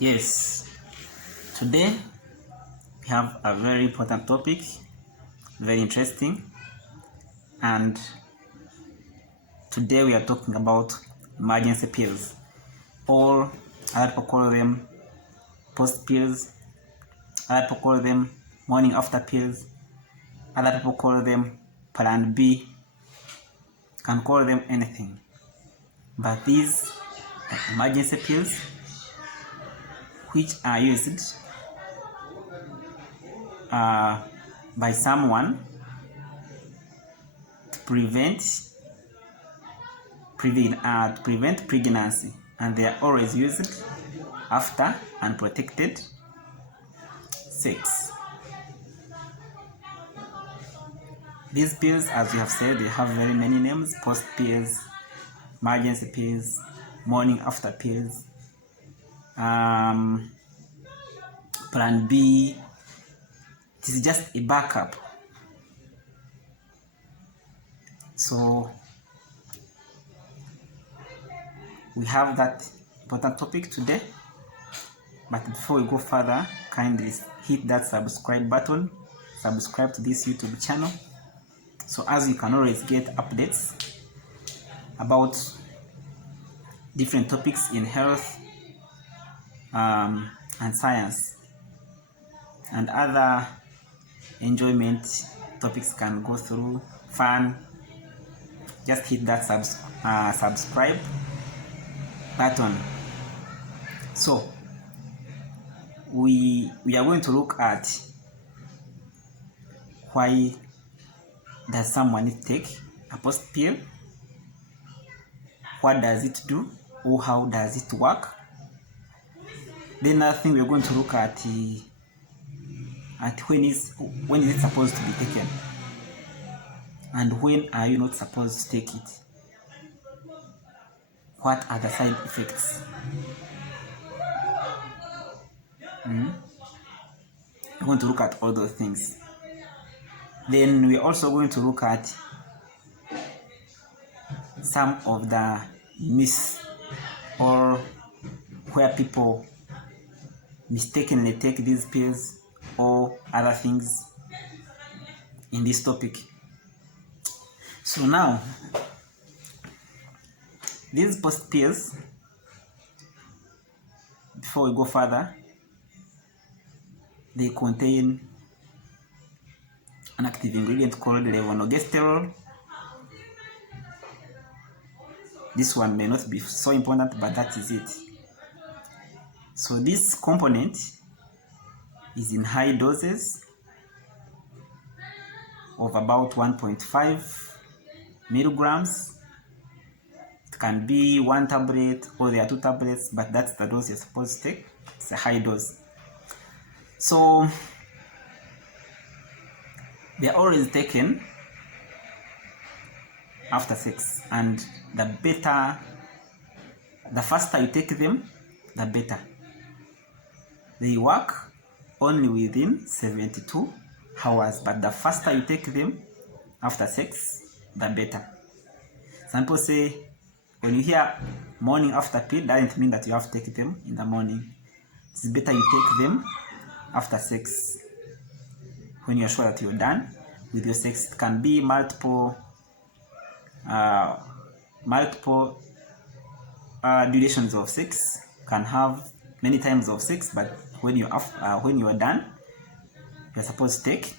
Yes, today we have a very important topic, very interesting, and today we are talking about emergency pills, or other people call them post pills, other people call them morning after pills, other people call them plan B, can call them anything. But these are emergency pills which are used by someone to prevent pregnancy, and they are always used after unprotected sex. These pills, as we have said, they have very many names: post pills, emergency pills, morning after pills, plan B. It is just a backup. So we have that important topic today, but before we go further, kindly hit that subscribe button, subscribe to this YouTube channel, so as you can always get updates about different topics in health and science and other enjoyment topics can go through, fun. Just hit that subscribe button. So we are going to look at why does someone need to take a post pill, what does it do, or how does it work. Then another thing we are going to look at when is it supposed to be taken, and when are you not supposed to take it. What are the side effects? We're going to look at all those things. Then we're also going to look at some of the myths, or where people mistakenly take these pills or other things in this topic. So now, these post pills, before we go further, they contain an active ingredient called levonorgestrel. This one may not be so important, but that is it. So this component is in high doses of about 1.5 milligrams. It can be one tablet or there are 2 tablets, but that's the dose you're supposed to take. It's a high dose. So they are always taken after sex, and the faster you take them, the better. They work only within 72 hours, but the faster you take them after sex, the better. Some people say when you hear morning after pill, doesn't mean that you have to take them in the morning. It's better you take them after sex, when you're sure that you're done with your sex. It can be multiple durations of sex. Can have many times of sex, but when you are done, you're supposed to take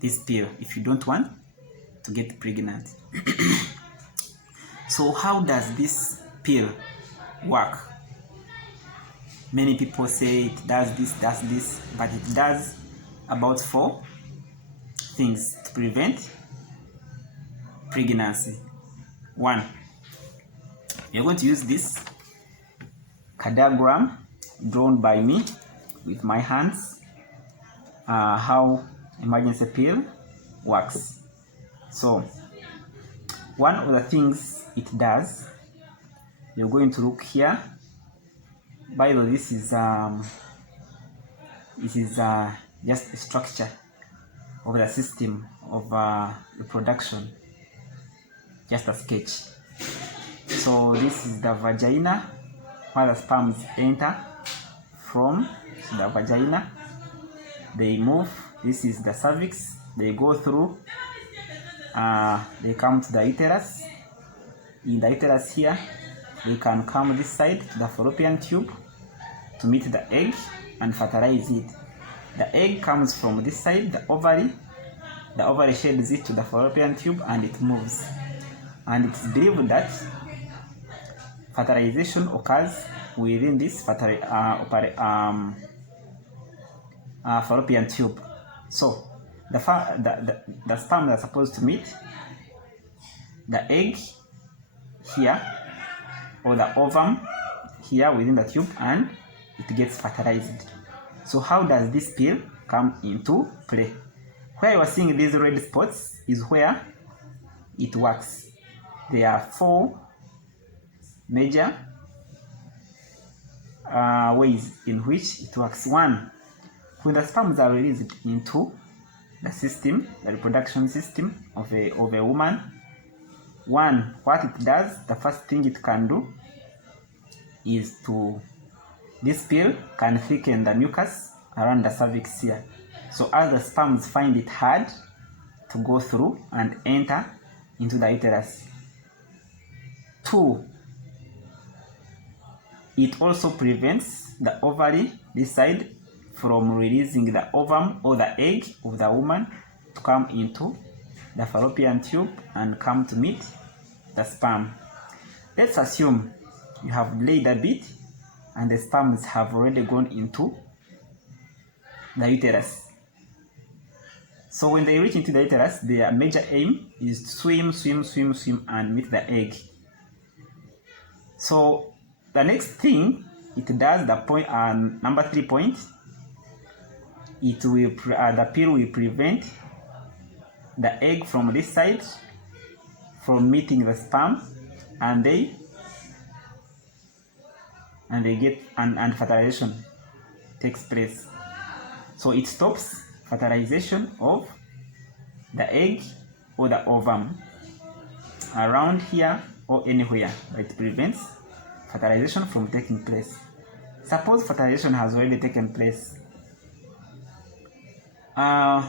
this pill if you don't want to get pregnant. So how does this pill work? Many people say it does this, but it does about 4 things to prevent pregnancy. 1, you're going to use this diagram drawn by me with my hands, how emergency pill works. So one of the things it does, you're going to look here. By the way, this is just a structure of the system of reproduction, just a sketch. So this is the vagina, where the sperms enter from the vagina. They move. This is the cervix. They go through. They come to the uterus. In the uterus here, they can come this side to the fallopian tube to meet the egg and fertilize it. The egg comes from this side, the ovary. The ovary sheds it to the fallopian tube and it moves. And it's believed that fertilization occurs within this fallopian tube. So the sperm are supposed to meet the egg here or the ovum here within the tube and it gets fertilized. So how does this pill come into play? Where you are seeing these red spots is where it works. There are 4 major ways in which it works. 1, when the sperms are released into the system, the reproduction system of a woman, what it does, the first thing it can do is this pill can thicken the mucus around the cervix here. So as the sperms find it hard to go through and enter into the uterus. 2, it also prevents the ovary, this side, from releasing the ovum or the egg of the woman to come into the fallopian tube and come to meet the sperm. Let's assume you have laid a bit and the sperms have already gone into the uterus. So when they reach into the uterus, their major aim is to swim and meet the egg. So the next thing it does, the point number 3 point, it will the pill will prevent the egg from this side from meeting the sperm, and they get and fertilization takes place. So it stops fertilization of the egg or the ovum around here or anywhere. It prevents fertilization from taking place. Suppose fertilization has already taken place.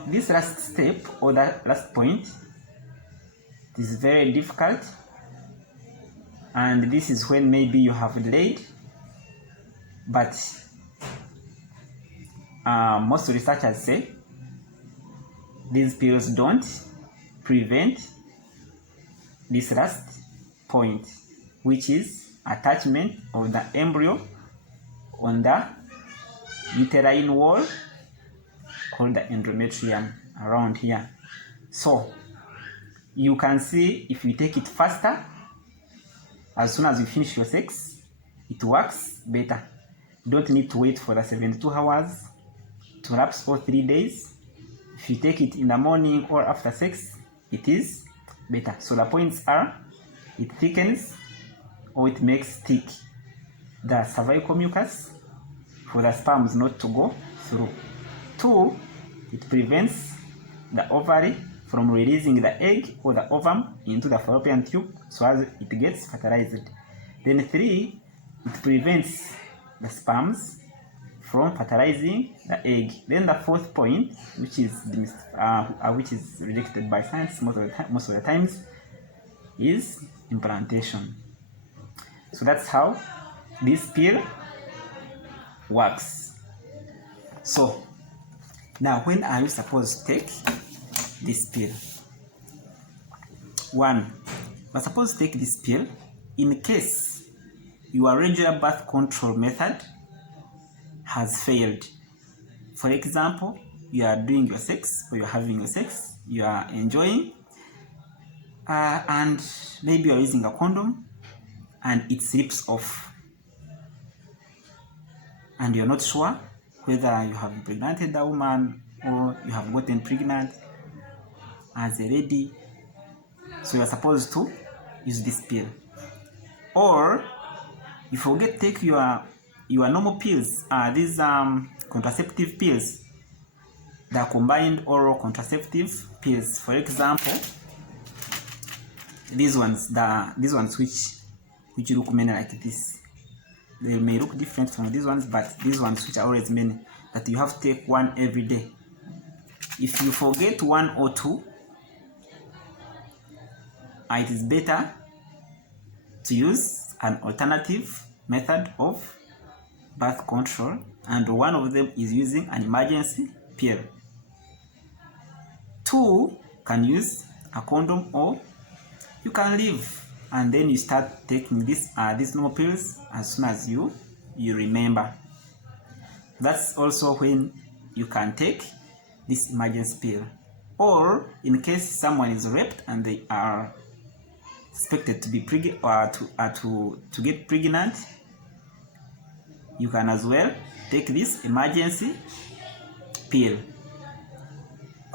This last step or that last point is very difficult, and this is when maybe you have delayed, but most researchers say these pills don't prevent this last point, which is attachment of the embryo on the uterine wall called the endometrium around here. So you can see if you take it faster, as soon as you finish your sex, it works better. You don't need to wait for the 72 hours to lapse for 3 days. If you take it in the morning or after sex, it is better. So the points are, it thickens or it makes thick the cervical mucus for the sperms not to go through. 2, it prevents the ovary from releasing the egg or the ovum into the fallopian tube so as it gets fertilized. Then 3, it prevents the sperms from fertilizing the egg. Then the 4th point, which is rejected by science most of the times, is implantation. So that's how this pill works. So now, when are you supposed to take this pill? 1, you're supposed to take this pill in case your regular birth control method has failed. For example, you are doing your sex or you're having your sex, you are enjoying, and maybe you're using a condom and it slips off, and you're not sure whether you have impregnated a woman or you have gotten pregnant as a lady. So you're supposed to use this pill. Or you forget to take your normal pills, these contraceptive pills, the combined oral contraceptive pills. For example, these ones which look many like this. they may look different from these ones, but these ones which are always many, that you have to take one every day. If you forget one or two, it is better to use an alternative method of birth control, and one of them is using an emergency pill. 2 can use a condom, or you can leave and then you start taking these normal pills as soon as you remember. That's also when you can take this emergency pill. Or in case someone is raped and they are expected to be pregnant or to get pregnant, you can as well take this emergency pill.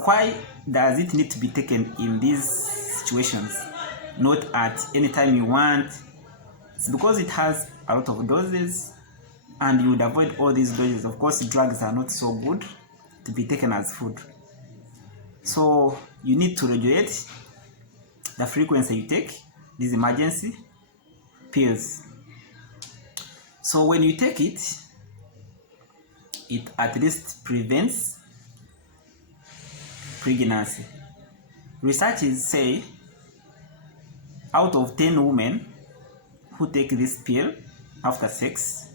Why does it need to be taken in these situations, not at any time you want? It's because it has a lot of doses and you would avoid all these doses. Of course, drugs are not so good to be taken as food, so you need to regulate the frequency you take these emergency pills. So when you take it, it at least prevents pregnancy. Researchers say out of 10 women who take this pill after sex,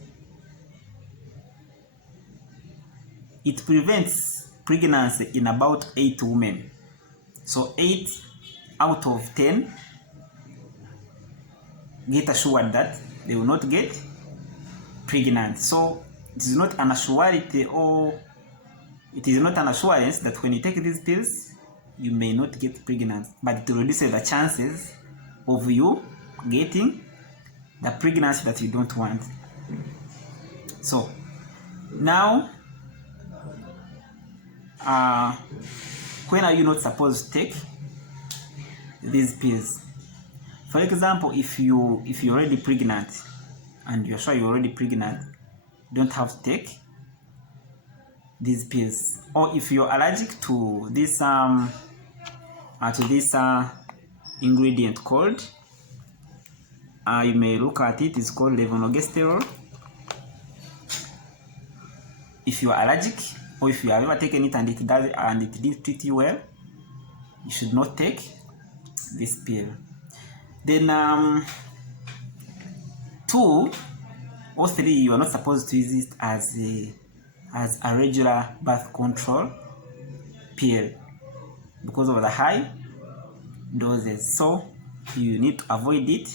it prevents pregnancy in about 8 women. So 8 out of 10 get assured that they will not get pregnant. So it is not an assurity, or it is not an assurance that when you take these pills you may not get pregnant, but it reduces the chances of you getting the pregnancy that you don't want. So now, when are you not supposed to take these pills? For example, if you're already pregnant and you're sure you're already pregnant, you don't have to take these pills. Or if you're allergic to this ingredient called, you may look at it, it's called levonorgestrel. If you are allergic, or if you have ever taken it and it didn't treat you well, you should not take this pill. Then 2 or 3, you are not supposed to use it as a regular birth control pill because of the high doses. So you need to avoid it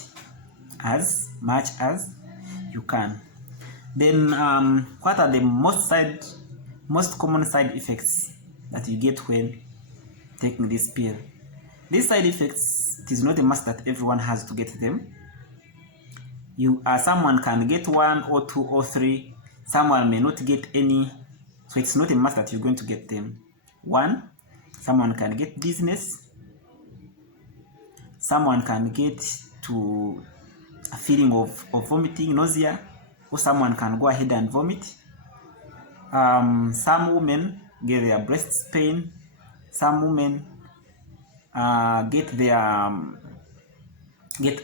as much as you can. Then what are the most common side effects that you get when taking this pill? These side effects, it is not a must that everyone has to get them. Someone can get 1 or 2 or 3, someone may not get any, so it's not a must that you're going to get them. 1, someone can get dizziness, someone can get to a feeling of vomiting, nausea, or someone can go ahead and vomit. Some women get their breasts pain, some women get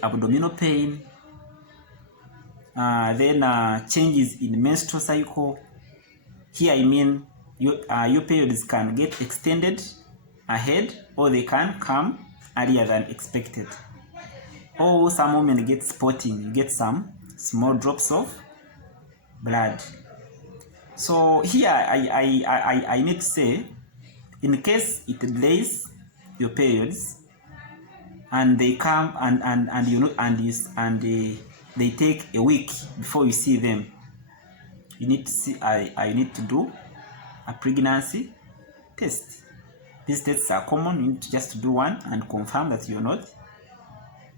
abdominal pain, then changes in menstrual cycle. Here I mean your periods can get extended ahead, or they can come earlier than expected. Or some women get spotting, you get some small drops of blood. So here I need to say, in case it delays your periods and they come and they take a week before you see them, you need to see I need to do a pregnancy test. These tests are common. You need to just do one and confirm that you're not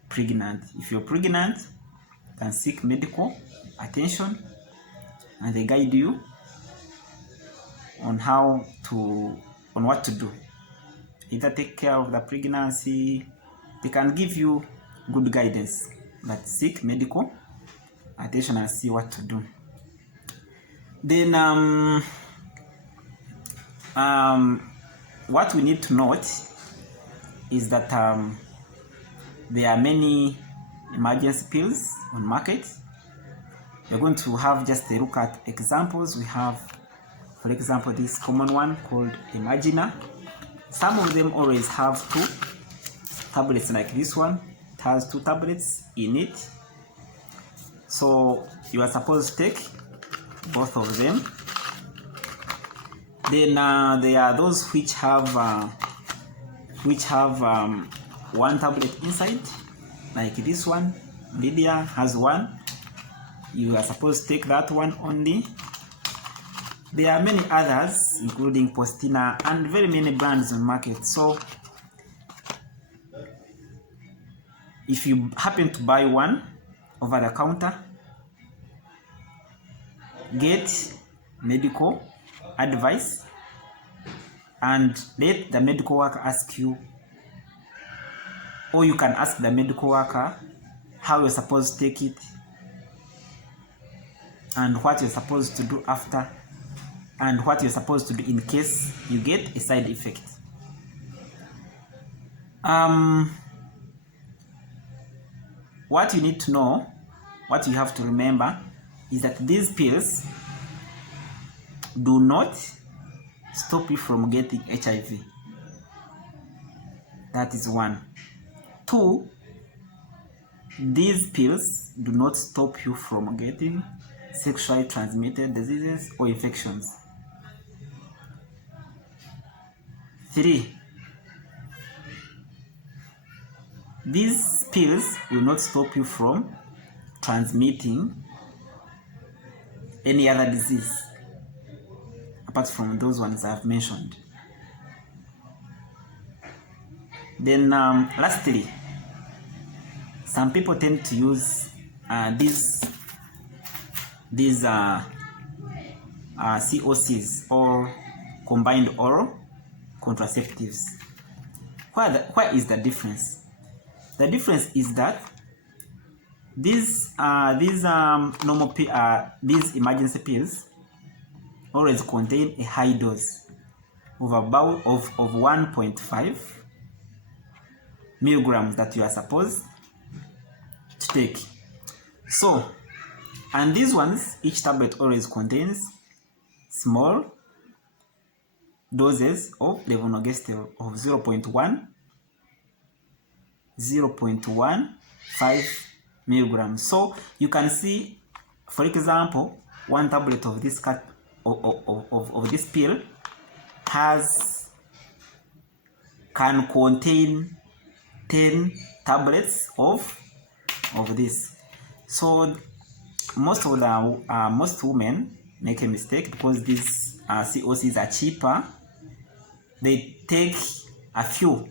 pregnant. If you're pregnant, you can seek medical attention and they guide you on what to do. Either take care of the pregnancy, they can give you good guidance, but seek medical attention and see what to do. Then what we need to note is that there are many emergency pills on market, we're going to have just a look at examples. We have, for example, this common one called Imaginer. Some of them always have two tablets, like this one. It has two tablets in it. So you are supposed to take both of them. Then there are those which have one tablet inside, like this one. Lydia has one. You are supposed to take that one only. There are many others, including Postina and very many brands on market. So if you happen to buy one over the counter, get medical advice and let the medical worker ask you, or you can ask the medical worker how you're supposed to take it and what you're supposed to do after, and what you're supposed to do in case you get a side effect. What you need to know, what you have to remember, is that these pills do not stop you from getting HIV. That is one. Two, these pills do not stop you from getting sexually transmitted diseases or infections. 3, these pills will not stop you from transmitting any other disease apart from those ones I've mentioned. Then lastly, some people tend to use these COCs, or combined oral contraceptives. Where is the difference? The difference is that these emergency pills always contain a high dose of about 1.5 milligrams that you are supposed to take. So, and these ones, each tablet always contains small doses of levonorgestrel of 0.15 milligrams. So you can see, for example, one tablet of this of this pill can contain 10 tablets of this. So most women make a mistake because these COCs are cheaper. They take a few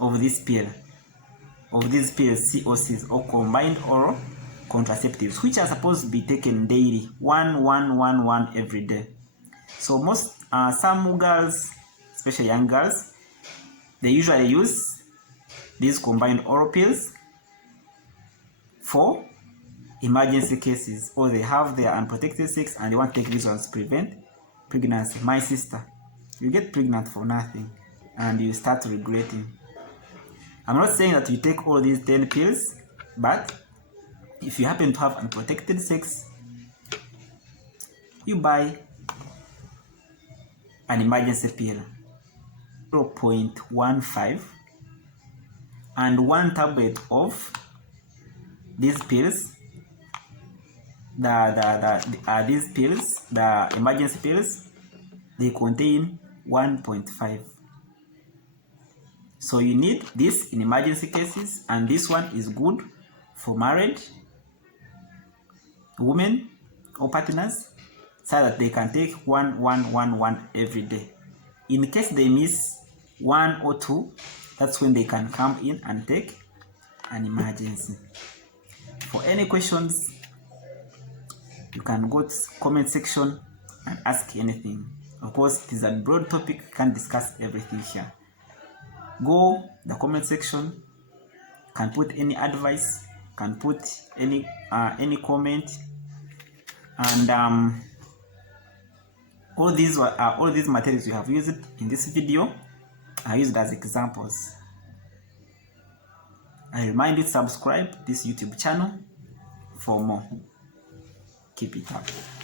of this pill, COCs, or combined oral contraceptives, which are supposed to be taken daily, one every day. So some girls, especially young girls, they usually use these combined oral pills for emergency cases, or they have their unprotected sex and they want to take these ones to prevent pregnancy. My sister, you get pregnant for nothing and you start regretting. I'm not saying that you take all these 10 pills, but if you happen to have unprotected sex, you buy an emergency pill, 0.15, and one tablet of these pills. These pills, the emergency pills, they contain 1.5. So you need this in emergency cases, and this one is good for married women or partners, so that they can take one every day. In case they miss 1 or 2, that's when they can come in and take an emergency. For any questions, you can go to comment section and ask anything. Of course, it is a broad topic, we can't discuss everything here. Go the comment section, can put any advice, can put any comment, and all these materials we have used in this video are used as examples. I remind you to subscribe this YouTube channel for more. Keep it up.